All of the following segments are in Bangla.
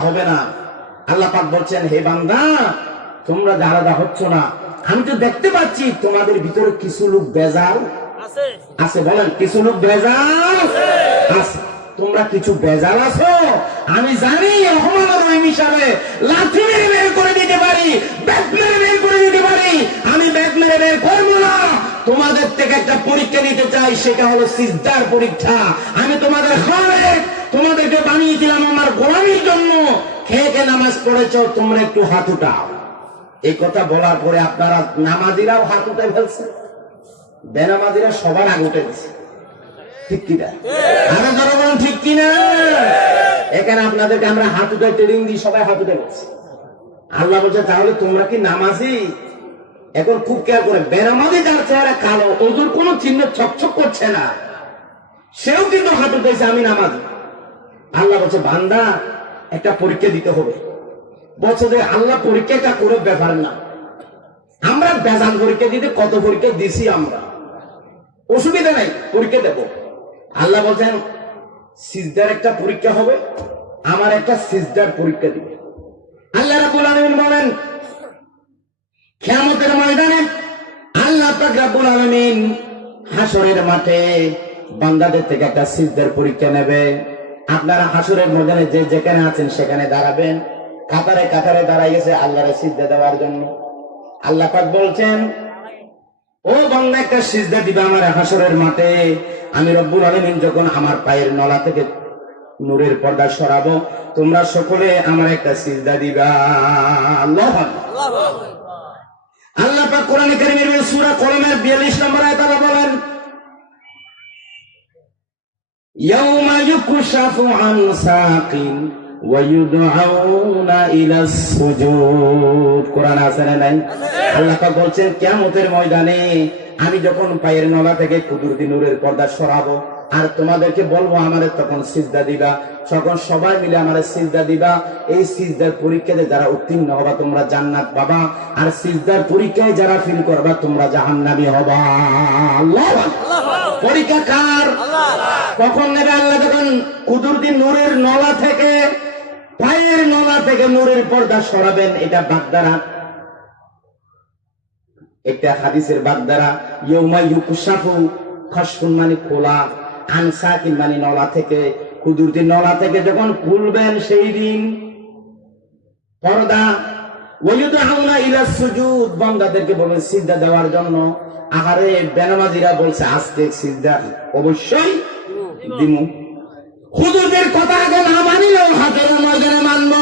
হবে না। আল্লাহ পাক বলছেন, হে বান্দা, তোমরা যে আলাদা হচ্ছ না, আমি তো দেখতে পাচ্ছি তোমাদের ভিতরে কিছু লোক বেজাল আছে। বলেন, কিছু লোক বেজাল আছে। তোমরা কিছু বেজাল আছো। আমি জানি রহমানের রহিম হিসাবে লাঠি মেরে বের করে দিতে পারি, ব্যাট মেরে বের করে দিতে পারি। আমি ব্যাট মেরে বের করবো না। তোমাদের থেকে একটা পরীক্ষা নিতে চাই, সেটা হলো সিজদার পরীক্ষা। আমি তোমাদের খালেক, তোমাদেরকে বানিয়েছিলাম আমার গোলামির জন্য। খেয়ে খেয়ে নামাজ পড়েছো, তোমরা একটু হাত উঠাও। এই কথা বলার পরে আপনারা নামাজিরাও হাত উঠে ফেলছে, বেনামাজিরা সবার আগে উঠে দিচ্ছে। ঠিক কিনা? আরে যারা বলেন ঠিক কিনা? এখানে আপনাদেরকে আমরা হাত উঠে ট্রেনিং দিই, সবাই হাত উঠে বলছে। আল্লাহ বলছে, তাহলে তোমরা কি নামাজি? এখন খুব কেয়ার করে, বেনামাজি যার চেহারা কালো, ওদের কোনো চিহ্ন ছকছক করছে না, সেও কিন্তু হাত উঠেছে, আমি নামাজি। আল্লাহ বলছে, বান্দা, একটা পরীক্ষা দিতে হবে। বলছে যে আল্লাহ পরীক্ষাটা করে ব্যাপার না। আমরা বেজাল পরীক্ষা দিতে কত পরীক্ষা দিছি আমরা, অসুবিধা নাই, পরীক্ষা দেব। আল্লাহ বলছেন, সিজদার একটা পরীক্ষা হবে, আমার একটা সিজদার পরীক্ষা দিবে। আল্লাহ রাব্বুল আলামিন বলেন, কিয়ামতের ময়দানে আল্লাহ পাক রাব্বুল আলামিন হাসরের মাঠে বান্দাদের থেকে একটা সিজদার পরীক্ষা নেবে। আপনারা হাসরের ময়দানে যে যেখানে আছেন সেখানে দাঁড়াবেন, কাতারে কাতারে দাঁড়াই গেছে আল্লাহর সিজদা দেওয়ার জন্য। আল্লাহ পাক বলছেন, ও বান্দা, একটা সিজদা দিবা আমার হাসরের মাঠে। আমি রব্বুল আলামিন যখন আমার পায়ের নলা থেকে নূরের পর্দা সরাবো, তোমরা সকলে আমার একটা সিজদা দিবা। আল্লাহু আকবার। আল্লাহ পাক কোরআনে কারীমের সূরা কলমের 42 নম্বর আয়াতে আল্লাহ বলেন, ইয়াউমা ইউকশাফু আন সাকিন ওয়া ইউদআউনা ইলাস সুজুদ। কোরআন আছে না নাই? আল্লাহ পাক বলছেন, কিয়ামতের ময়দানে আমি যখন পায়ের নলা থেকে কুদরতি নূরের পর্দা সরাবো আর তোমাদেরকে বলবো আমারে তখন সিজদা দিবা, তখন সবাই মিলে আমারে সিজদা দিবা। এই সিজদার পরীক্ষাতে যারা উত্তীর্ণ হবা তোমরা জান্নাত পাবা, আর সিজদার পরীক্ষায় যারা ফেল করবা তোমরা জাহান্নামী হবা। আল্লাহু আকবার। পরীক্ষা কার? কখন নেবে আল্লাহ? যখন কুদরতি নূরের নলা থেকে, পায়ের নলা থেকে নূরের পর্দা সরাবেন। এটা বাগদারা, একটা হাদিসের বাগদারা। ইয়াউমা ইউকশাফু, খাশফুন মানে খোলা, আন সাকিন মানে নলা থেকে, কুদরতি নলা থেকে যখন খুলবেন সেই দিন পর্দা। ওয়া ইউদআউনা ইলাস সুজুদ, বান্দাদেরকে বলবেন সিজদা দেওয়ার জন্য। আহারে বেনামাজিরা বলছে আজকে সিজদা অবশ্যই দিমু। হুজুরদের কথা আগে না মানিলেও হাতের ময়দানে মানব।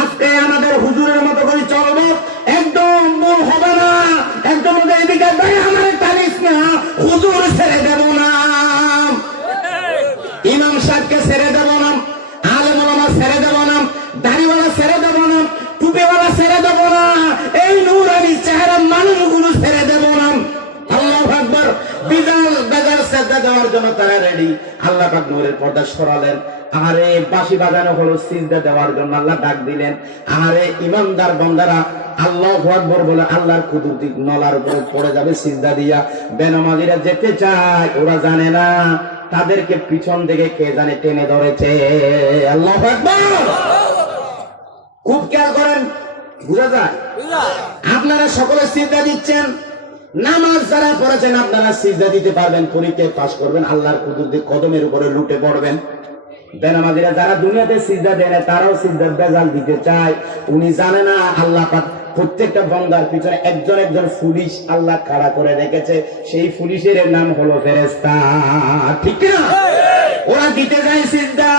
আজকে আমাদের হুজুরের মতো করে চলবো, একদম ভুল হবে না। একদম এদিকে আমার টানিস না, হুজুর ছেড়ে দেব না, ইমাম সাহেবকে ছেড়ে দেব না, আলেম ওলামা ছেড়ে দেব না, দাড়িওয়ালা ছেড়ে দেব না, টুপিওয়ালা ছেড়ে দেব না, এই নূরানি চেহারা মানুষগুলো ছেড়ে দেব না। আল্লাহু আকবার। বেজাল সিজদা দেওয়ার জন্য তারা রেডি। আল্লাহ পাক নূরের পর্দা সরালেন। আরে বাঁশি বাজানো হলো সিজদা দেওয়ার জন্য, আল্লাহ ডাক দিলেন। আরে ইমানদার বান্দারা আল্লাহু আকবার বলে আল্লাহর কুদরতি নলার উপরে পড়ে যাবে সিজদা দিয়া। বেনামাজিরা যেতে চায়, ওরা জানে না তাদেরকে পিছন থেকে কে জানে টেনে ধরেছে। আল্লাহু আকবার। খুব খেয়াল করেন, বুঝা যায়? আপনারা সকলে সিজদা দিচ্ছেন, নামাজ যারা পড়েছেন আপনারা সিজদা দিতে পারবেন, পরীক্ষায় পাস করবেন, আল্লাহর কুদরতি কদমের উপরে লুটে পড়বেন। বেনামাজিরা যারা দুনিয়াতে সিজদা দেয় না, তারাও সিজদার বেজাল দিতে চায়। উনি জানে না আল্লাহ পাক প্রত্যেকটা বান্দার পিছনে একজন একজন পুলিশ আল্লাহ খাড়া করে রেখেছে, সেই পুলিশের নাম হলো ফেরেশতা। ঠিক না? ওরা দিতে যায় সিজদা,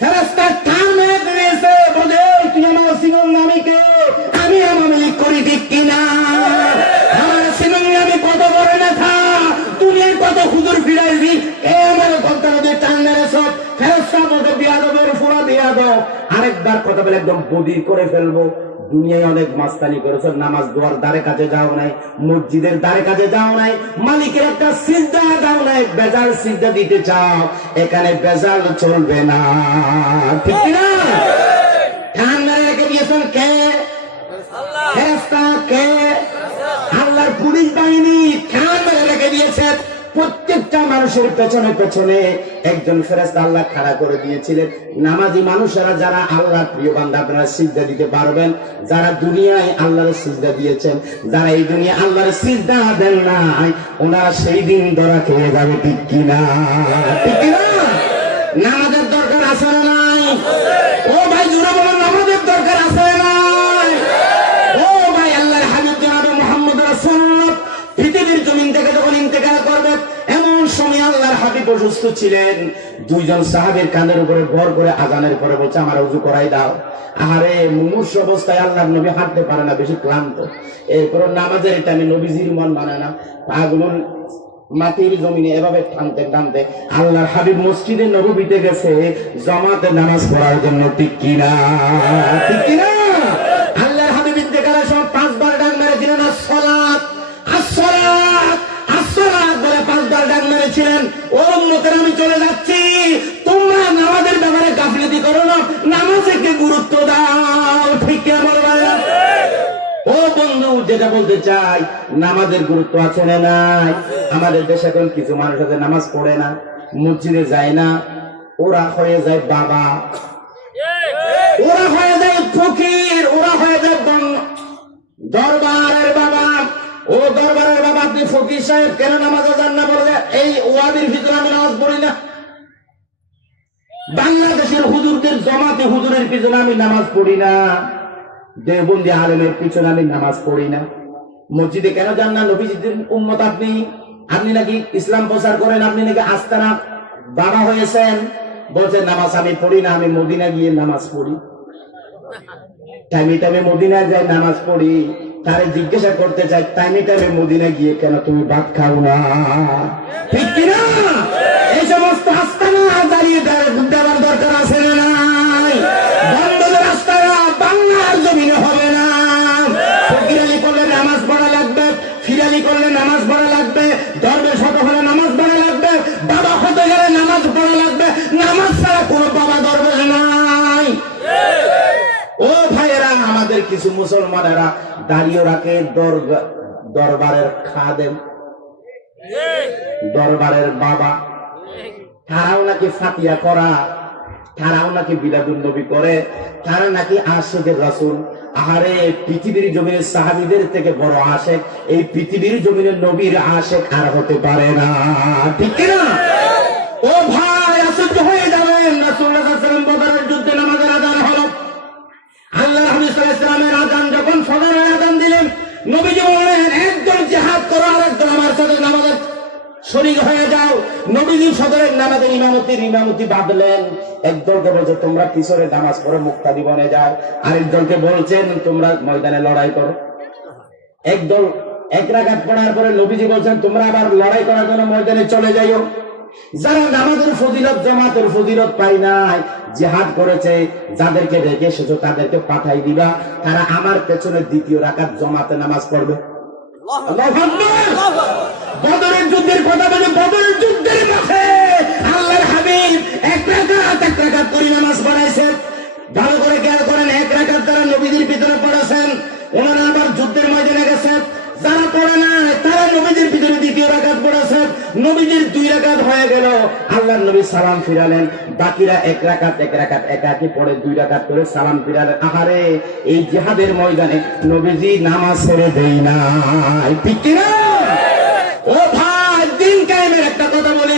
ফেরেশতা কান মেরে দিয়েছে, বলে তুই আমার সিংহ নামীকে আমি আমামি করি, ঠিক কিনা? আমার সিংহ আমি কত বড় না থা, দুনিয়ার কত হুজুর ফিরাইবি, এ আমার কথা বলে টান মেরে সব ফেরেশতা বলতে বিয়াদবের ফুরা বিয়াদব। আরেকবার কথা বলে একদম বদি করে ফেলবো। দুনিয়ায় অনেক মাস্তানি করেছ, নামাজ দোয়ার দ্বারে কাছে যাও নাই, মসজিদের দ্বারে কাছে যাও নাই, মালিকের একটা সিজদা দাও নাই, বেজাল সিজদা দিতে চাও, এখানে বেজাল চলবে না। ঠিক না? কান মেরে রেখে দিয়েছেন কে? ফেরেশতা কে? আল্লাহর পুলিশ বাহিনী কান মেরে রেখে দিয়েছে। প্রত্যেকটা মানুষের পেছনে পেছনে একজন ফেরেশতা আল্লাহ খাড়া করে দিয়েছিলেন। নামাজি মানুষেরা যারা আল্লাহর প্রিয় বান্দা, আপনারা সিজদা দিতে পারবেন, যারা দুনিয়ায় আল্লাহর সিজদা দিয়েছেন, যারা এই দুনিয়া আল্লাহর সিজদা দেন নাই, ওনারা সেই দিন ধরা খেয়ে যাবে। ঠিক কিনা? ঠিক কিনা? নামাজের দরকার আছে না নাই? ও ভাই জোরে বলেন, নামাজের দরকার আছে না নাই? ও ভাই, আল্লাহর হাবিব জনাবে মুহাম্মদ রাসূলুল্লাহ পৃথিবীর জমিন থেকে যখন ইন্তেকাল করবেন, এমন সময় আল্লাহর হাবিব অসুস্থ ছিলেন। দুইজন সাহাবীর কাঁধের উপরে ভর করে আজানের পরে বলছে, আমার ওযু করাই দাও। আরে মুমূর্ষু অবস্থায় আল্লাহর নবী হাঁটতে পারে না, বেশি ক্লান্ত। এরপর নামাজের টাইমে নবীজির মন মানে না, পাগুলো মাটির জমিনে এভাবে টানতে টানতে আল্লাহর হাবিব মসজিদে নববীতে গেছে জামাতে নামাজ পড়ার জন্য। ঠিক কিনা? ঠিক কিনা? আল্লাহর হাবিব ইন্তেকালের সময় 5 বার ডাক মেরেছিলেন, আসসালাত আসসালাত আসসালাত বলে 5 বার ডাক মেরেছিলেন। ও উম্মতের, আমি চলে যাচ্ছি, তোমরা নামাজের ব্যাপারে গাফিলতি করো না, নামাজে কে গুরুত্ব দাও। ঠিক কিনা বলবেন? ও বন্ধু, যেটা বলতে চাই, নামাজের গুরুত্ব আছে না নাই? আমাদের দেশে এখন কিছু মানুষ আছে নামাজ পড়ে না, মসজিদে যায় না, ওরা হয়ে যায় বাবা, ওরা হয়ে যায় ফকির, ওরা হয়ে যায় দরবারের বাবা। ও দরবারের বাবা, আপনি ফকির সাহেব, কেন নামাজে যান না? বলে এই ওয়াদির ভিতরে আমি নামাজ পড়ি না। বাংলাদেশের হুজুরদের জমাতে হুজুরের পিছনে আমি নামাজ পড়ি না, দেওবন্দি আলেমের পিছনে আমি নামাজ পড়ি না। মসজিদে কেন যান না? নবীজির উম্মত আপনি, আপনি নাকি ইসলাম প্রচার করেন, আপনি নাকি আস্তানা বাবা হয়েছেন, বলছেন নামাজ আমি পড়ি না, আমি মদিনা গিয়ে নামাজ পড়ি, টাইমে টাইমে মদিনায় যাই নামাজ পড়ি। তারে জিজ্ঞাসা করতে চাই, টাইমে টাইমে মদিনা গিয়ে কেন তুমি ভাত খাও না? ঠিক কিনা? এই সমস্ত আস্তানা দাঁড়িয়ে দেওয়ার দরকার আছে না নাই? বন্ধদের আস্তানা বাংলার জমিনে হবে না। ফকিরালি করলে নামাজ পড়া লাগবে, ফিরালি করলে নামাজ পড়া লাগবে, দরবেশ হতে হলে নামাজ পড়া লাগবে, বাবা হতে গেলে নামাজ পড়া লাগবে। নামাজ ছাড়া কোনো বাবা দরবেশ নাই। ও ভাইয়েরা, আমাদের কিছু মুসলমানেরা দাঁড়িয়ে রাখে দরবারের খাদেম, দরবারের বাবা, তারাও নাকি ফাতিয়া করা, তারাও নাকি বিলাদুন নবী করে, তারা নাকি আশিকের রাসূল। আরে পৃথিবীর জমিনের সাহাবীদের থেকে বড় আশিক এই পৃথিবীর জমিনের নবীর আশিক আর হতে পারে না। ঠিক কিনা? ও ভাই, আশ্চর্য হয়ে যাবেন, রাসূলুল্লাহ সাল্লাল্লাহু আলাইহি ওয়াসাল্লাম বদরের যুদ্ধে নামাজের আযান হলো। আল্লাহর হাবিব সাল্লাল্লাহু আলাইহি ওয়াসাল্লামের আযান যখন ফজরের আযান দিলেন, নবীজি বললেন, একদল জিহাদ করো, আর একদল আমার সাথে নামাজে শরীক হয়ে যাও। নবীজি ফজরের নামাজের ইমামতি বাঁধলেন। একদলকে বলছে তোমরা পিছনে নামাজ পড়ে মুক্তাদি বনে যাও, আরেকদলকে বলছেন তোমরা ময়দানে লড়াই করো। একদল এক রাকাত পড়ার পরে নবীজি বলছেন তোমরা আবার লড়াই করার জন্য ময়দানে চলে যাইও। যারা নামাজের ফজিলত, জামাতের ফজিলত পাই নাই, জিহাদ করেছে, যাদেরকে রেখে এসেছো তাদেরকে পাঠাই দিবা, তারা আমার পেছনে দ্বিতীয় রাকাত জামাতে নামাজ পড়বে। বদরের যুদ্ধের কথা বলে, বদরের যুদ্ধের মাঠে আল্লাহর হাবিব এক রাকাত করে নামাজ পড়াইছেন। ভালো করে খেয়াল করেন, এক রাকাত তারা নবীজির ভিতরে পড়েছেন, ওনারা আবার যুদ্ধের ময়দানে গেছেন। যারা পড়ে না তারা নবীজির ভিতরে দ্বিতীয় রাকাত পড়েছেন। নবীজির 2 রাকাত হয়ে গেল, আল্লাহর নবী সালাম ফিরালেন, বাকিরা এক রাকাত একাকি পড়ে 2 রাকাত করে সালাম ফিরালেন। আহারে, এই জিহাদের ময়দানে নবীজি নামাজ ছেড়ে দেই না। ঠিক কিনা? ও ভাই, দিন কায়েমের একটা কথা বলি,